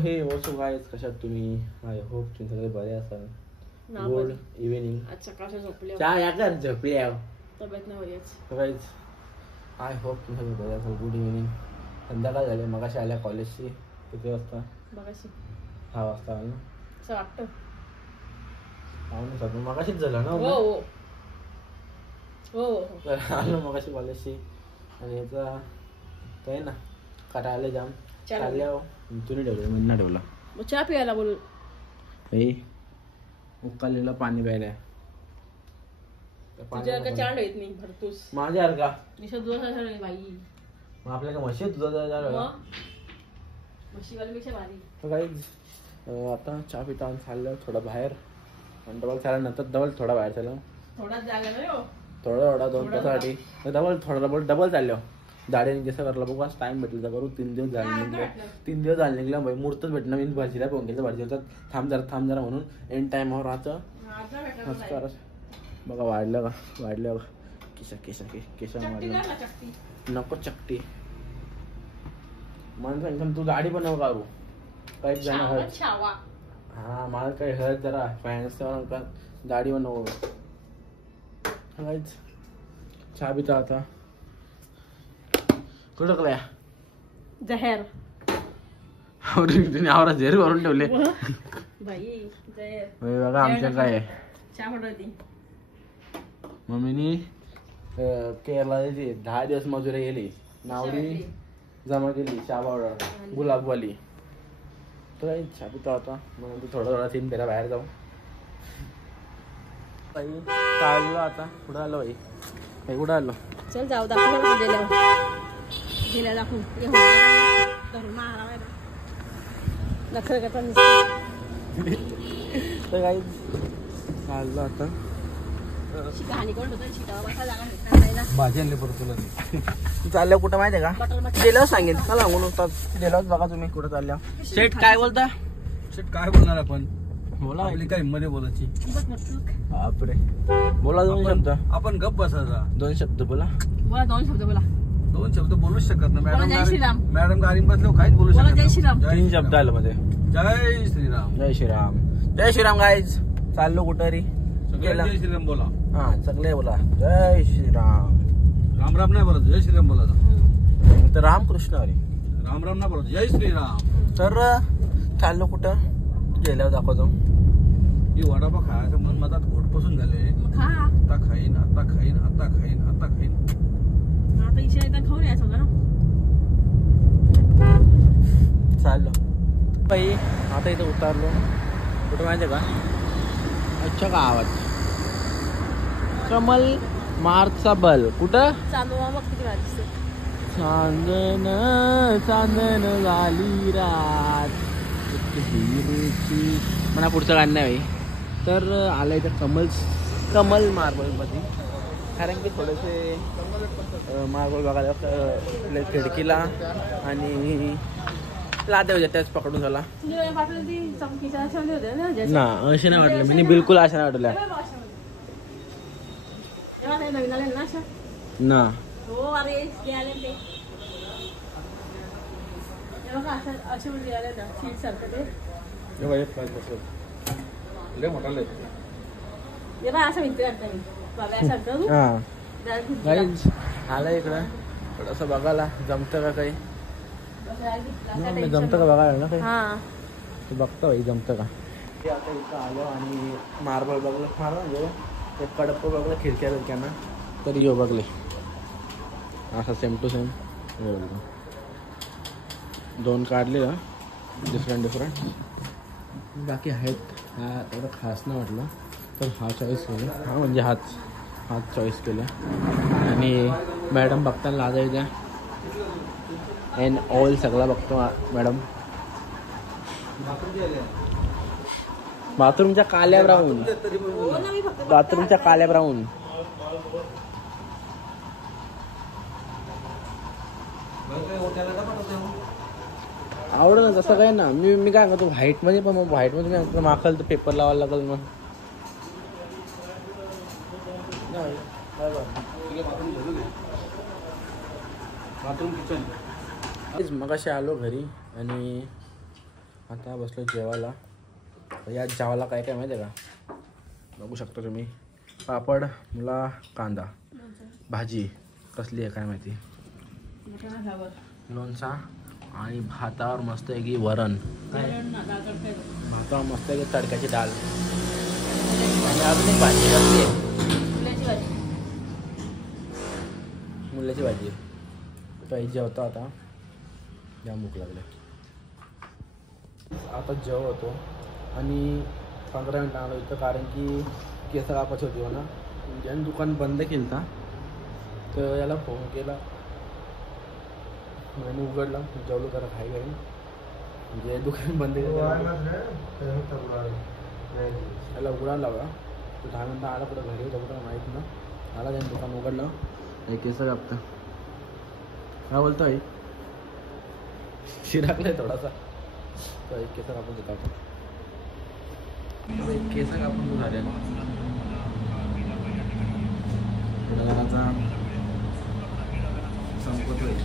हे so guys, कशात तुम्ही? आय होप तुम्ही सगळे बरे असाल. Good evening. अच्छा कशा झोपले? चहा या कर झोपली आहे. तब्येत नाही बरी आहे. गाईज आय होप तुम्ही सगळे बरे असाल. Good evening. संध्याकाळ झाले. मगाशी आल्या कॉलेजची. किती वाजता? मगाशी 6 वाजता आलो ना. असं वाटतं. मगाशीच झालं ना. हो हो आलो मगाशी कॉलेजची. आणि याचा काय ना कटायला जाम चालल्या. तुम्ही ठेवलं मी नाही ठेवला. चहा प्यायला बोलू. उकळलेलं पाणी प्यायला. तुझ्या चहा येत नाही भरतूस. माझ्या यार का बाई मग आपल्याला म्हशी तुझा म्हशीवाल्यापेक्षा भारी. आता चहा पिता चाललं थोडं बाहेर. आणि डबल चालला नंतर थोडा बाहेर चाललं. थोडाच जागा नाही हो. थोडा 2 तासासाठी डबल चाललो. दाढी जसं करला बघू. आज टाइम भेटला करू. 3 दिवस झाले निघला भाई. मुहूर्तच भेटणं. मी भाजीला पोंगेला भाजी होतात. थांब जरा म्हणून एंड टाइमवर राहतं. बघा वाढलं का केशा वाढलं. नको चकटी माणसं तू दाढी पण नको करू. काहीच जाणार. हा मला काही हळद जरा फॅन्स दाढी पण नको. चहा पिता आता कुठं टाकलाय जहर. आवरा झेर भरून ठेवले बघा. आमच्या काय मम्मीनी केरला 10 दिवस मजुरी गेली. नावडी जमा केली. चहा पावडर गुलाबवाली. तर काही चहा पिता होता. मग थोडा 3 फेऱ्या बाहेर जाऊ. काढलो आता. कुठं आलो भाई? कुठं आलो? चल जाऊ दाखवून गेल्या दाखवून नखर करता. तर काही काढलो आता. भाजी आणली परत तुला. तू चालल्या कुठं माहिती आहे का? गेल्यावर सांगेन. मला सांगून होतात गेल्यावर बघा तुम्ही कुठं चालल्या. शेठ काय बोलता? शेठ काय बोलणार आपण? बोला. आपली काय मध्ये बोलायची. बापरे. बोला 2 शब्द. आपण गप्प बसायचा. 2 शब्द बोला. 2 शब्द बोला. 2 शब्द बोलूच शकत नाही मॅडम. मॅडम गाडी बसलो काहीच बोलू शकत. जय श्रीराम. 3 शब्द आलं मध्ये. जय श्रीराम. जय श्रीराम. जय श्रीराम गाईज. चाललो कुठं रे? जय श्रीराम बोला. हा सगळे बोला जय श्रीराम. राम राम नाही बोलत. जय श्रीराम बोला. तर रामकृष्ण हरी. राम राम नाही बोलत. जय श्रीराम. तर चाललो कुठं? गेल्यावर दाखवतो. ही वडापाव खायचं मन मधात घोटपासून झाले. आता खाईन. आता इच्छा एकदा खाऊन यायचं होतं ना. चाललो बाई. आता इथं उतारलो. कुठं माहिती का? अच्छा गावात कमल मार्गचा बल. कुठं? चांदोबा. मग किती भारी दिसते. चांदन झाली रात मला पुढचं गाणं नाही भाई. तर आलं इथं कमल मार्बलमध्ये. कारण की थोडेसे मार्बल बघायला खिडकीला आणि लादे होत्या त्याच पकडून झाला ना. असे नाही वाटलं. मी बिलकुल अशा नाही वाटल्या ना. आला इकडं थोडस बघायला जमतं का काही. जमतं का बघायला ना काही. बघतो भाई जमतं का. आता इथं आलो आणि मार्बल बघलं. फार म्हणजे एक कडप बघलं खिडक्या तरी यो बघले असं सेम टू सेम. 2 काढले ना डिफरंट. बाकी आहेत. हा एवढं खास नाही वाटलं तर हा चॉईस केला. हा म्हणजे हाच चॉईस केला. आणि मॅडम बघताना लाजायच्या. एन ऑल सगळा बघतो मॅडम. बाथरूमच्या काल्या ब्राऊन. आवड ना तसं काय ना. मी काय म्हणतो व्हाईटमध्ये. पण मग व्हाईटमध्ये मी माखल तर पेपर लावायला लागेल मग. मगाशी आलो घरी आणि आता बसलो जेवायला. या जेवायला काय काय माहिती आहे का, बघू शकता तुम्ही. पापड, मुला, कांदा, भाजी कसली आहे काय माहिती, लोणचा आणि भातावर मस्त आहे की वरण, भातावर मस्त आहे की तडक्याची डाळ आणि अजून एक भाजी कसली आहे, मुल्याची भाजी. पाहिजे होता आता या भूक लागले. आता जेवतो आणि 15 मिनिटं आलो इथं, कारण की केस कापायची होती हो ना. ज्याने दुकान बंद केलं था तर याला फोन केला, मी उघडला, जेवलो जरा खाई घाई. म्हणजे दुकान बंद केलं त्याला उघडायला लावला. तो 10 मिनिटं आला, कुठं घरी होतं कुठं माहीत ना. आला त्याने दुकान उघडलं, केस कापतं. काय बोलतो आहे, शिराकलाय थोडासा. तर एक केस कापून देतो आपण. केस कापून झाले संपत होईल.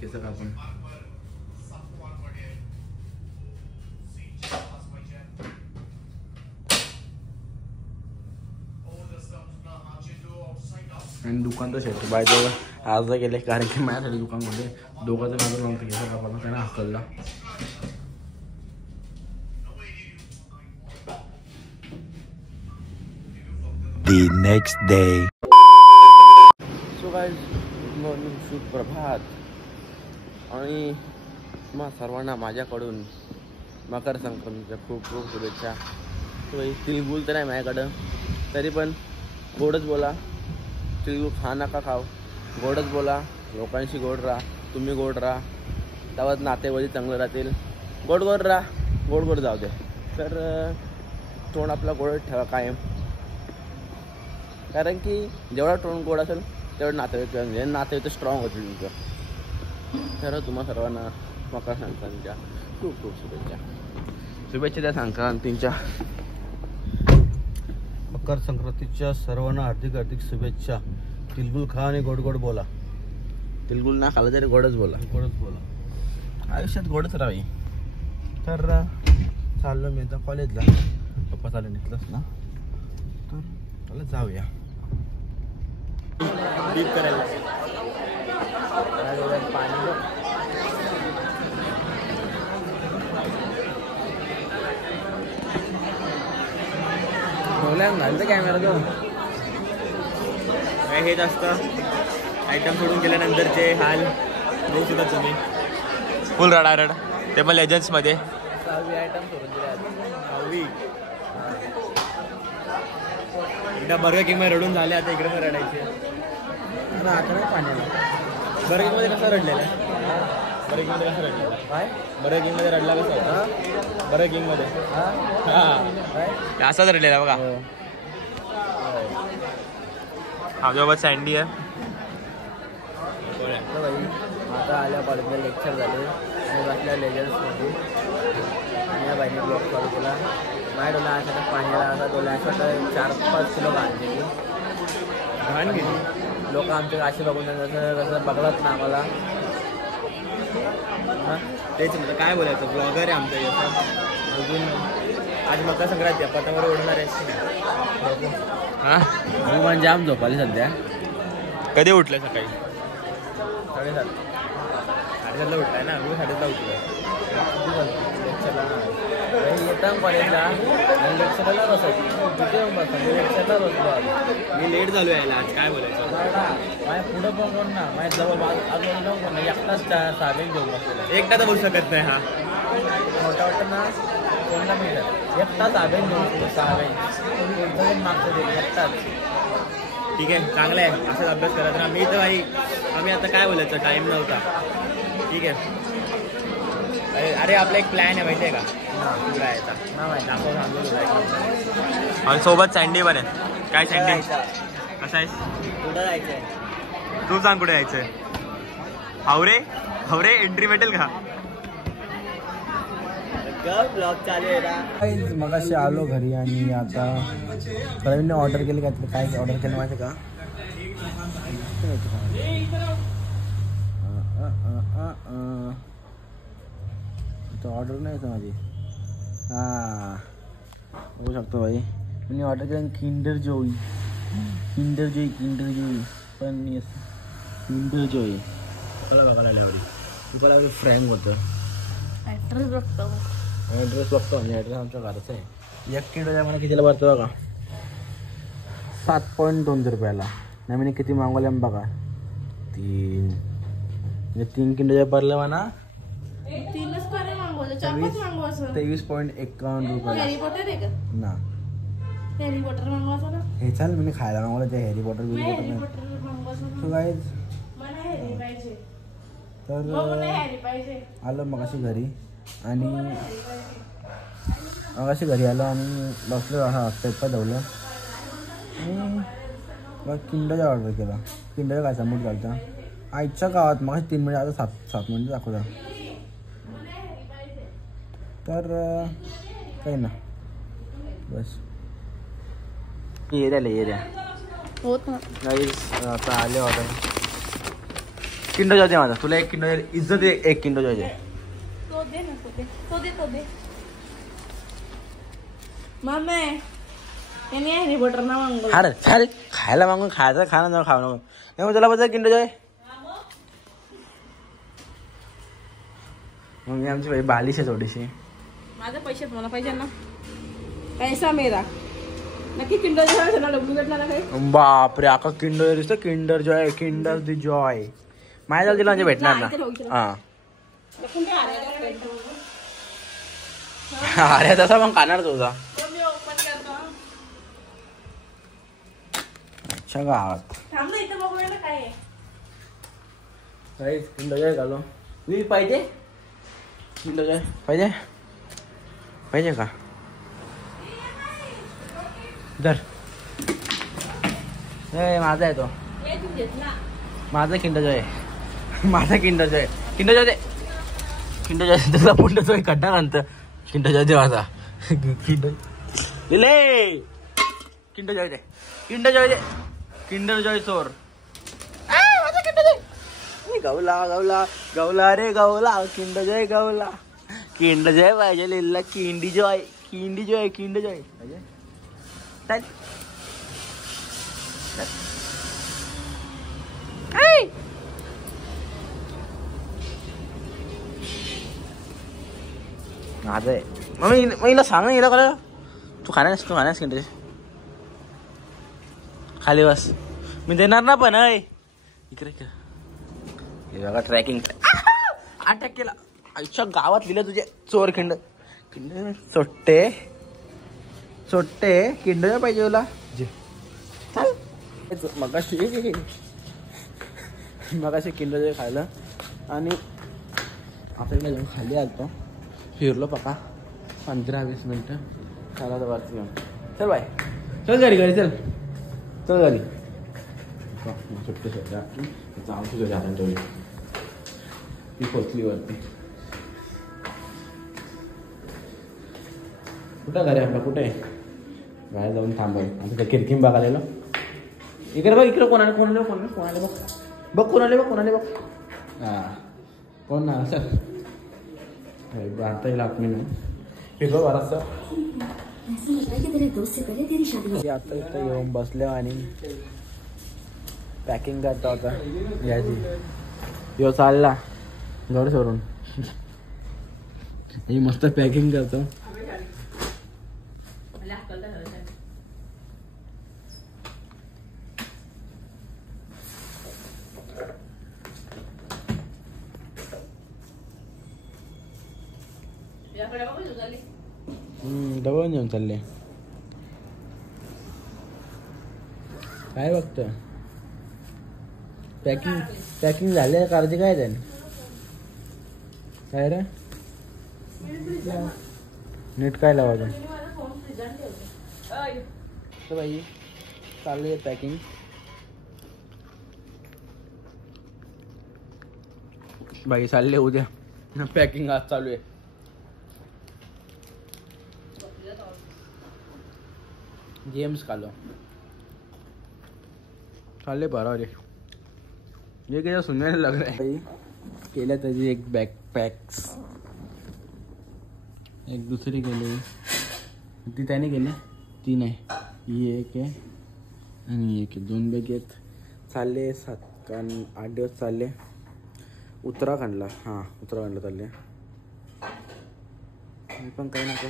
केस कापून आणि दुकान तर शेवटी बाय आज गेले, कारण की माझ्यासाठी दुकानमध्ये दोघांचं माझं नव्हतं केस कापायला, त्यानं हकलला. The next day. So guys, good morning, सुप्रभात आणि मग सर्वांना माझ्याकडून मकर संक्रांतीच्या खूप खूप शुभेच्छा. तो तिळगुळ तर नाही माझ्याकडं, तरी पण गोडच बोला. तिळगुळ खा नका खाऊ, गोडच बोला. लोकांशी गोड राहा, तुम्ही गोड राहा, तेव्हाच नातेवाईक चांगलं राहतील. गोड गोड राहा, गोड गोड जाऊ दे. तर तोंड आपला गोड ठेवा कायम, कारण की जेवढा तोंड गोड असेल तेवढं नातेवाईक स्ट्रॉंग होतील तुमचं. तर तुम्हाला सर्वांना मकर संक्रांतीच्या खूप खूप शुभेच्छा त्या संक्रांतीच्या. मकर संक्रांतीच्या सर्वांना हार्दिक हार्दिक शुभेच्छा. तिळगुळ खा आणि गोड गोड बोला. तिळगुळ ना खाल्लं तरी गोडच बोला, गोडच बोला. आयुष्यात गोडच राहावी. तर चाललो मी आता कॉलेजला. पप्पा चालू निघलंच ना, तर चला जाऊया. करायला पाणी घालतं कॅमेरा तो काय हेच असतं. आयटम सोडून गेल्यानंतरचे हाल बघू शकता तुम्ही. फुल रडारड, ते पण लेजन्समध्ये 6 आयटम सोडून दिले. एकदा बर्गर किंगमध्ये रडून झाले, आता इकडे पण रडायचे. आता नाही पाण्याला. बर्गर किंगमध्ये कसं रडलेलं आहे, बर्गर किंगमध्ये कसं रडलेलं काय बर्गर किंगमध्ये रडला कसं होता बर्गर किंगमध्ये. हां असाच रडलेला बघा. आमच्यासोबत सँडी आहे. आता आल्या कॉलेजला लेक्चर झाले आणि बसल्या लेजन्समध्ये आणि या बाईने ब्लॉक चालू केला. माझ्या डोला अशा पाण्याला असा डोला अशा 4-5 किलो घाण गेली. घाण गेली. लोक आमच्या असे बघून जसं बघलात ना आम्हाला. तेच म्हटलं काय बोलायचं, ब्लॉगर आहे आमचं याचा. अजून आज मकर संक्रांती आहे, पतंगावर उडणार आहे. हां मी म्हणजे जाम झोपाली सध्या. कधी उठलं सकाळी? 7:30. 7:30ला उठलाय ना, मी 7:30ला उठलो. लेक्चरला येतं कॉलेजला आणि लेक्चरला बसत तिथे येऊन बसतो. मी लेक्चरला बसलो. मी लेट झालो यायला आज, काय बोलायचं. माझ्या पुढं पण कोण ना, माझ्या जवळ अजून जाऊन कोण नाही. एकटाच 6 घेऊन बसलेला. एकटा तर बोलू शकत नाही. हा मोठा वाटतं ना कोणता मिळतात. एकटाच 6 घेऊन बसतो. 6 मागचं ते एकटाच. ठीक आहे, चांगलं आहे, असंच अभ्यास करायचा. मी तर भाई आम्ही आता काय बोलायचं, टाईम नव्हता. ठीक आहे. अरे आपला एक प्लॅन आहे माहिती आहे का, फिरायचा. ना माहिती, आपण सांगतो. आणि सोबत सँडी पण आहे. काय सँडी? कसा आहेस? कुठं जायचंय? तू सांग कुठे जायचंय? हावरे हावरे एंट्री भेटेल का? ब्लॉग चालू आहे ना. मगाशी आलो घरी आणि आता प्रवीणने ऑर्डर केली काय ऑर्डर केलं माहिती का? ऑर्डर नाही येतं माझी. हां बघू शकतो भाई मी ऑर्डर केलं किंडर जॉय पण किंडर जॉय बघायला फ्रँक होतं. ॲड्रेस बघतो आणि ॲड्रेस आमच्या घराचा आहे. 1 किलो मला कितीला भरतो बघा 7.2 रुपयाला. नाही मी किती मागवले बघा 3 म्हणजे 3 किलो भरले म्हणा 23.51 रुपये ना. हे चाल मी खायला मागवलं ते हॅरी पॉटर सो गाईज. तर आलो मगाशी घरी आणि आलो आणि बसलो पेपर धवलं आणि मग किंडरचा ऑर्डर केला. किंडरचा काय समोर घालता आईच्या गावात मग 3 मिनिट आता 7 मिनिट दाखवता. तर काही ना बस एरिया होत आता आले ऑर्डर. किंडर जॉय दे माझा तुला 1 किंडर जॉय इज्जत 1 किंडर जॉय दे. तो दे मम्मी याने हॅरी पॉटर ना मागवलं. अरे खायला मागून खायचं खाणं जाऊ खाऊ नको नाही मग तुला बघा किंडर जॉय. मग मी आमची बाई बालिश आहे थोडीशी. माझे पैसे मला पाहिजे ना पैसा मेरा नक्की किंडर जॉय ना डुप्लिकेट ना काही. बापरे अका किंडर दिसतं किंडर द जॉय माझ्या तिला म्हणजे भेटणार ना. हां अरे तसा मग खाणार तुझा अच्छा गावात किंडर जॉय घालो. मी पाहिजे किंडर जॉय पाहिजे का धर. माझा आहे तो माझा किंडर जॉय दे तुला पुंड जॉय खड्डा नंतर किंडर जॉय दे माझा किंडर जॉय चोर गवला रे गवला किंडर जॉय पाहिजे लिहिला किंडी जॉय पाहिजे. माझं आहे मग हिला सांग ना हिला करा तू खाण्यास किंडर खाली बस मी देणार ना पण इकडे हे बघा ट्रॅकिंग अटॅक केला. आयुष्या गावात लिहिलं तुझे चोर किंडर चोट्टे किंडर पाहिजे तुला मगाशी किंडर खायला आणि आता इकडे जाऊन खाली आलतो फिरलो पका 15-20 मिनटं चाला तर वरती घेऊन चल बाय चल गाडी चल गाडी सुट्टी जाऊ तुझ्या हातात ठेवली ती पोचली वरती. कुठं घरी आपला कुठे आहे बाहेर जाऊन थांबव आता त्या खिडकीन बघायला इकडे बघ इकडे कोणाला बघ हां कोण ना सर आता येईल आपण ना फिरलो बराचसा आता इथं येऊन बसल्या आणि पॅकिंग करता होता याची यो चालला घर सोडून ही मस्त पॅकिंग करतो. दबवून घेऊन चालले काय बघतो पॅकिंग झाले काळजी काय त्याने काय रे नीट काय लावायचं बाई चालली आहे पॅकिंग बाई चालले उद्या पॅकिंग आज चालू आहे. जेम्स कालो चालले बरोबर आहे. ये क्या सुनने लग रहा है. केल्या त्याची एक बॅकपॅक्स, एक दुसरी केली, ती त्याने केली, ती नाही, ही एक आहे आणि एक आहे. 2 बॅग आहेत. चालले 7-8 दिवस चालले उत्तराखंडला. हां उत्तराखंडला चालले. मी पण काही नको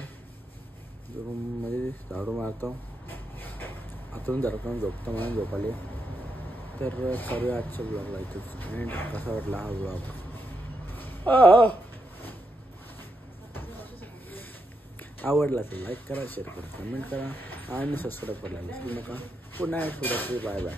रूममध्ये झाडू मारतो, आतून धडकून झोपतो म्हणून झोपाले. तर करूया आजच्या ब्लॉगला इथंच. अँड कसा वाटला हा ब्लॉग? आवडला तर लाईक करा, शेअर करा, कमेंट करा आणि सबस्क्राईब करायला विसरू नका. पुन्हा एक बाय बाय.